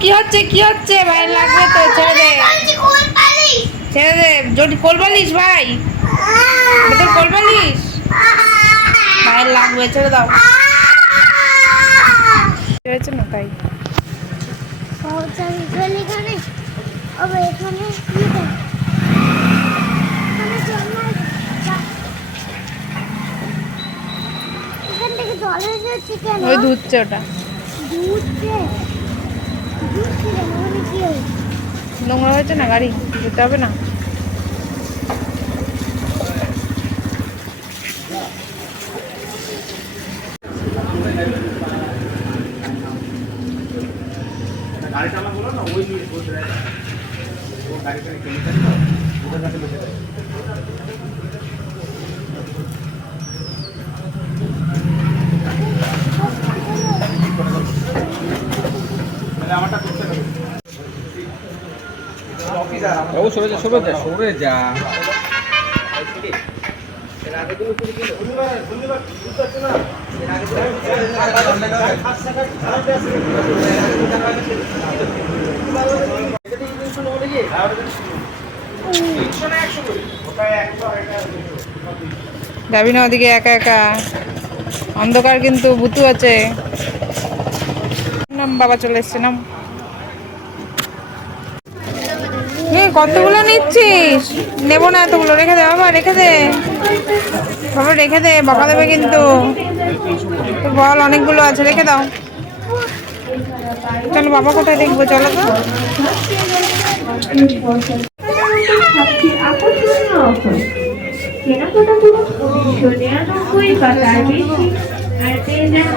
কি হচ্ছে কি হচ্ছে? ভাই লাগবে তো, ছেড়ে দে ছেড়ে দে। যদি কোল বালিশ ভাই, তোর কোল বালিশ ভাইয়ের লাগবে, ছেড়ে দাও। হয়েছে না তাই ওই ধুচ্ছে ওটা, নোংরা হয়েছে না, গাড়ি ধুতে হবে না। সরে যা। যাবি না ওদিকে একা একা, অন্ধকার কিন্তু ভূতু আছে। নাম, বাবা চলে এসছে, নাম। কতগুলো নিচ্ছিস? নেবো না এতগুলো, রেখে দে বাবা, রেখে দে বাবা, রেখে দে, বকা দেবে কিন্তু। বল অনেকগুলো আছে, রেখে দাও। চলো বাবা কোথায় দেখবো, চলো তো। কেনাকাটা করুন 1999 বা তার বেশি আর পেয়ে যান।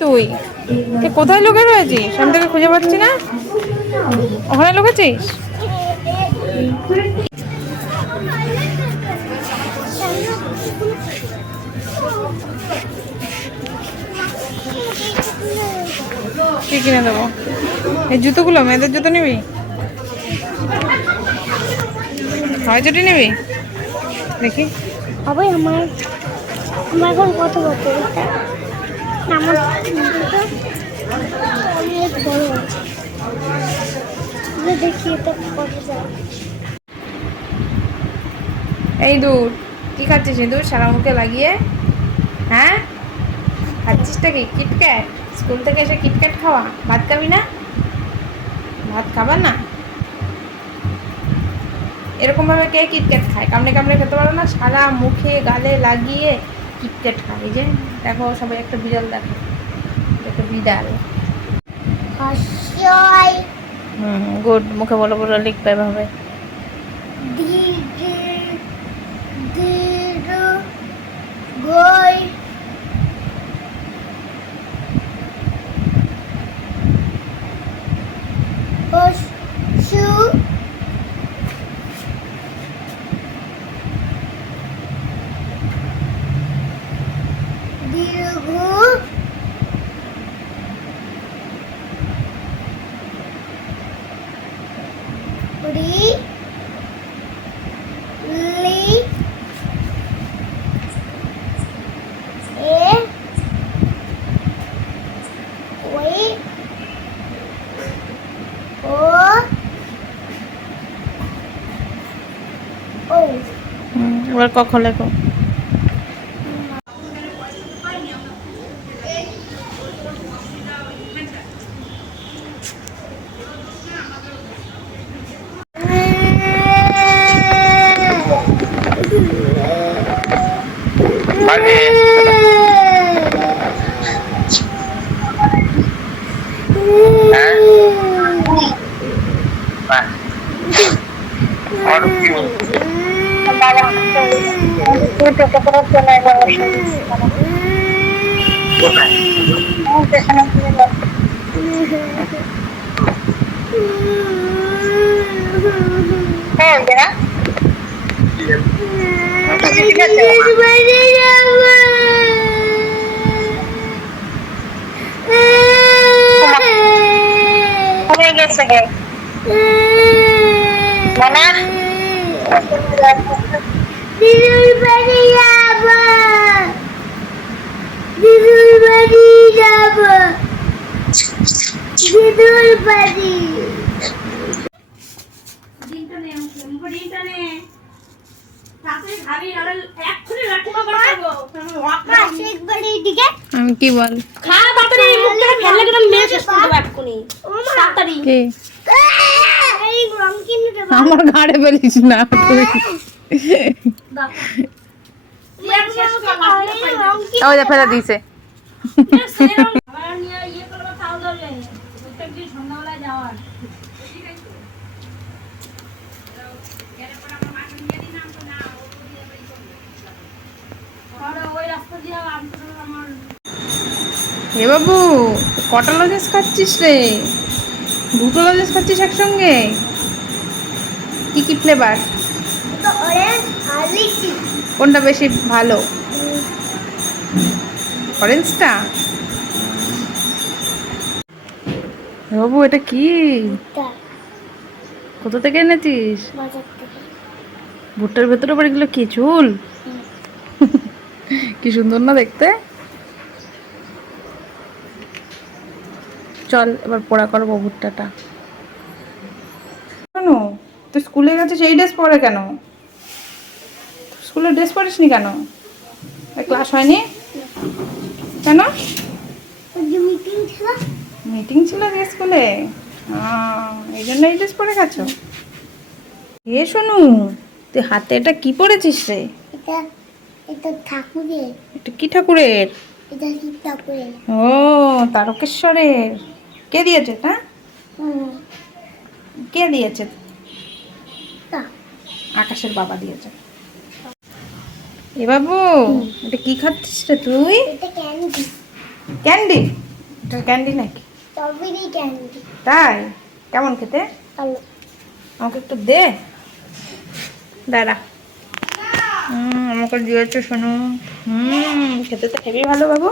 তুই কোথায় লুকে রয়েছিস? আমি তোকে খুঁজে পাচ্ছি না। ওখানে লুকেছিস? কি কিনে দেবো? এই জুতোগুলো, মেয়েদের জুতো নিবি? হাওয়াই চটি নিবি? দেখি হবে আমার এখন কত বছর? আমার অনেক বড় আছে, দেখি তো কত যায়। এই দূর, কি খাচ্ছিস ইঁদুর সারা মুখে লাগিয়ে? হ্যাঁ, খাচ্ছিসটা কি? কিটক্যাট? স্কুল থেকে এসে কিটক্যাট খাওয়া? ভাত খাবি না? ভাত খাবার না? এরকমভাবে কে কিটক্যাট খায়? কামড়ে কামড়ে খেতে পারো না? সারা মুখে গালে লাগিয়ে কিটক্যাট খায়। এই যে দেখো, সবাই একটা বিড়াল দেখো, একটা বিড়াল। গুড, মুখে বলো বলো, লিখবে এভাবে। এবার কখন লেখো? দিদুর বাড়ি যাব, দিদুর বাড়ি যাব, দিদুর বাড়ি। মাসির বাড়ির দিকে আমি কি বল খা তাড়াতাড়ি, মুখটা ফেলে গেলাম, মেয়ে শেষ করে দেবো এক্ষুনি তাড়াতাড়ি। কে এই রং কিনে দেবো। আমার ঘাড়ে ফেলিস না ওই যে ফেলে দিয়েছে। হে বাবু, কটা লজেন্স খাচ্ছিস রে? দুটো লজেন্স খাচ্ছিস একসঙ্গে? কি কি ফ্লেভার? তো অরেঞ্জ আর লিচি। কোনটা বেশি ভালো? অরেঞ্জটা? হে বাবু, এটা কি? কোথা থেকে এনেছিস? বাজার থেকে। ভুট্টার ভেতরে আবার এগুলো কি, চুল? কি সুন্দর না দেখতে। চল এবার পোড়া করবো ভুট্টাটা। কেন তুই স্কুলে গেছিস এই ড্রেস পরে কেন? স্কুলে ড্রেস পরিসনি কেন? ক্লাস হয়নি কেন? ওই যে মিটিং ছিল। মিটিং ছিল যে স্কুলে, এই জন্য এই ড্রেস পরে গেছো? এ শোনু, তুই হাতে এটা কি পরেছিস রে? এটা এটা ঠাকুরের। এটা কি ঠাকুরের? এটা কি ঠাকুরের? ও, তারকেশ্বরের। কে দিয়েছে এটা? কে দিয়েছে? তা আকাশের বাবা দিয়েছে। এ বাবু, এটা কি খাচ্ছিস রে তুই? এটা ক্যান্ডি। ক্যান্ডি? এটা ক্যান্ডি নাকি? Strawberry candy. তাই? কেমন খেতে? ভালো। আমাকে একটু দে, দাঁড়া। আমাকে দিয়েছে শোনো। খেতে তো হেবি ভালো বাবু।